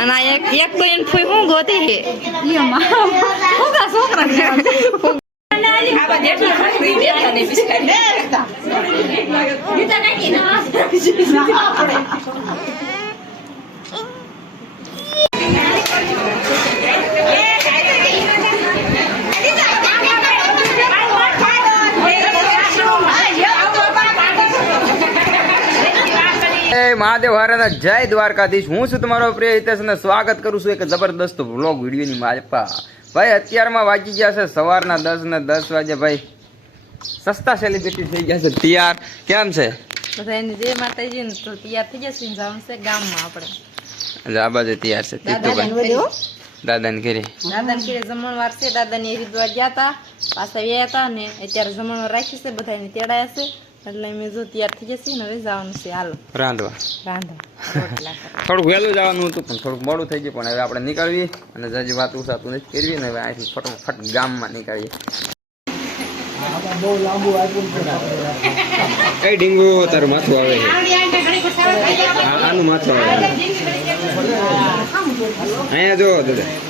અને એક એક તો એને ફૂઈ હું ગોતી છે એ મહાદેવ હારાના જય દ્વારકાધીશ. હું છું તમારો પ્રિય હિતેશ અને સ્વાગત કરું છું એક જબરદસ્ત વ્લોગ વિડીયોની માલપા ભાઈ અત્યારમાં વાગી ગયા છે સવારના દસ ને દસ વાગે ભાઈ. સસ્તા સેલિબ્રિટી થઈ ગયા છે. તૈયાર કેમ છે? માતાજી તૈયાર થઈ જશે ને જવાનું છે ગામમાં આપણે. આ બાજુ તૈયાર છે. દાદાને ઘરે દાદાને ઘરે. જમણવાર છે. દાદાને હરિદ્વાર ગયા હતા. પાછા વ્યા હતા ને અત્યારે જમણવાર રાખી છે. બધાને તેડાયા છે. એટલે મેં જો તૈયાર થઈ જશે ને હવે જવાનું છે હાલો. રાંધવા. રાંધવા. થોડુંક વહેલું જવાનું હતું પણ થોડુંક મોડું થઈ ગયું પણ હવે આપણે નીકળવી અને જાજી વાત ઉસાતું નથી કરવી ને હવે અહીંથી ફટોફટ ગામમાં નીકળીએ. કઈ ડીંગુ તારું માથું આવે છે? આનું માથું આવે. અહીંયા જો દાદા.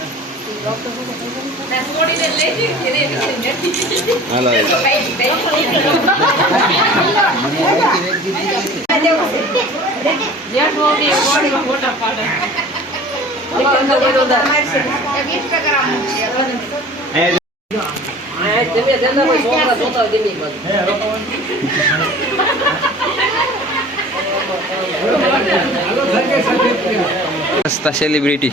સેલિબ્રિટી.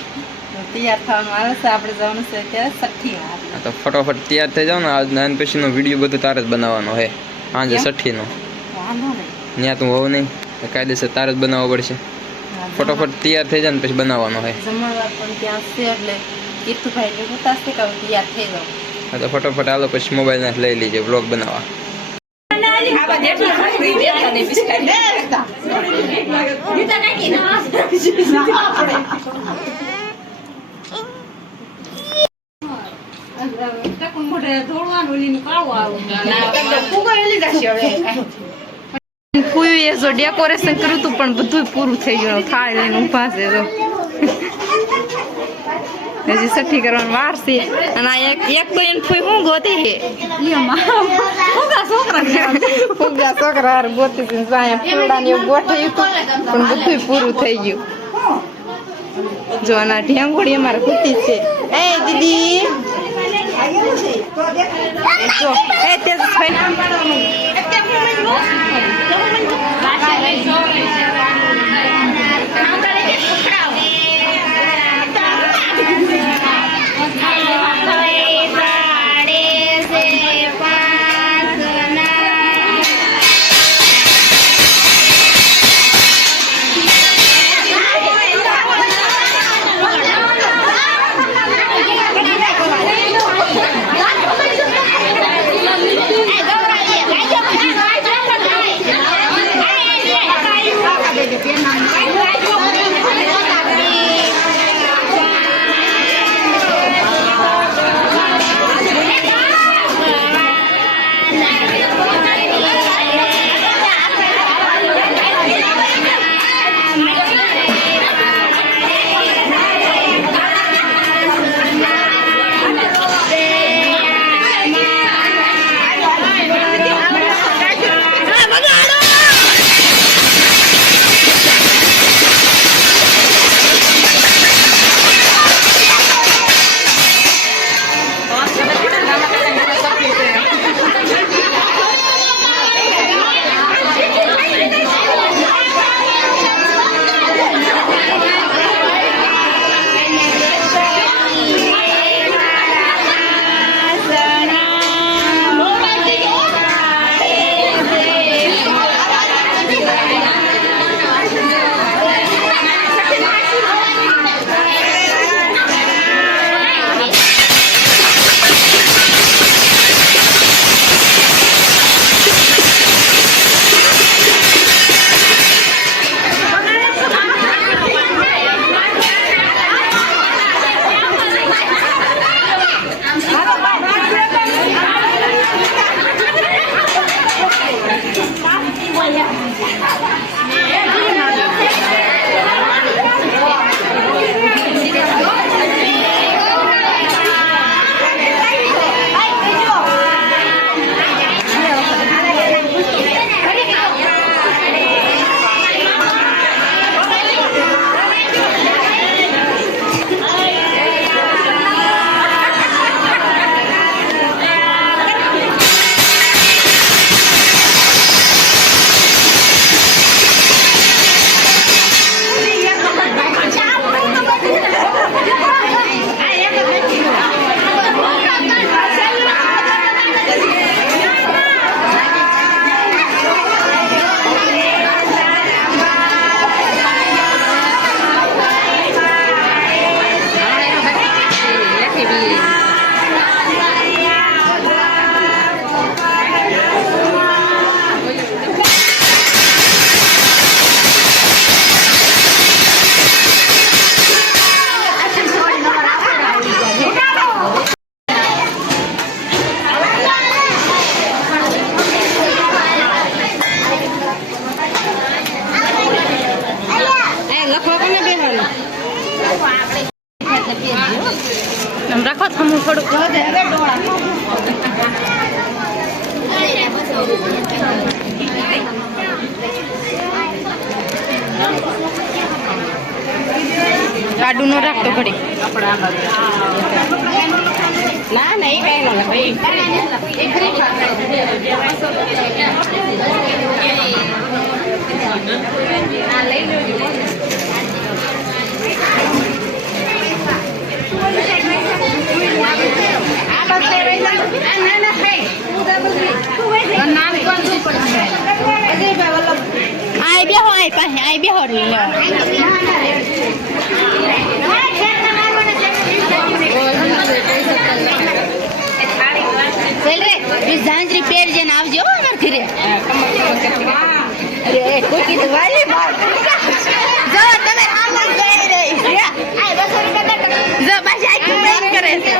તૈયાર થવાનું આવે છે આપણે જવાનું છે અત્યારે સઠ્ઠીમાં તો ફટોફટ તૈયાર થઈ જાવ ને આજ નાન પછીનો વીડિયો બધો તારે જ બનાવવાનો હે. સાંજે કેમ? છઠ્ઠીનો ત્યાં તું હોવ નહીં કાયદેસર તારે જ બનાવવો પડશે. ફટોફટ તૈયાર થઈ જાય ને પછી બનાવવાનો હે. જમણવાર પણ ત્યાં છે એટલે તીર્થભાઈ એટલે હોતા કે તૈયાર થઈ જાવ હા તો ફટોફટ આલો પછી મોબાઈલ ના લઈ લેજે બ્લોગ બનાવવા. એ જો ડેકોરેશન કર્યું હતું પણ બધું પૂરું થઈ ગયું. થાળ લઈને ઊભા છે જો. હજી સઠ્ઠી કરવાનું વાર અને એક એક તો એને ફૂઈ હું ગોતી છે? છોકરા ફુગા છોકરા ગોતી છે. અહીંયા ને એવું હતું, પણ બધું પૂરું થઈ ગયું. જો આના ઢેંગોળી અમારે ખૂટી છે. એ દીદી! তেজ એ રાખો થમું થોડુંક ગાડું નો. રાખતો ઘડી. ના ના કઈ ના ભાઈ રે તું ઝાંઝરી પહેરજે ને આવજો હો અમાર અરે કોઈ કીધું વાલી બાપ જો તમે આમાં જઈ રહી છે આય બસો રૂપિયા જો પાછી આખું બેન કરે છે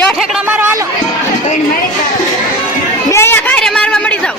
યો ઠેકડા મારો હાલો. બે કાંઈ મારવા મળી જાવ.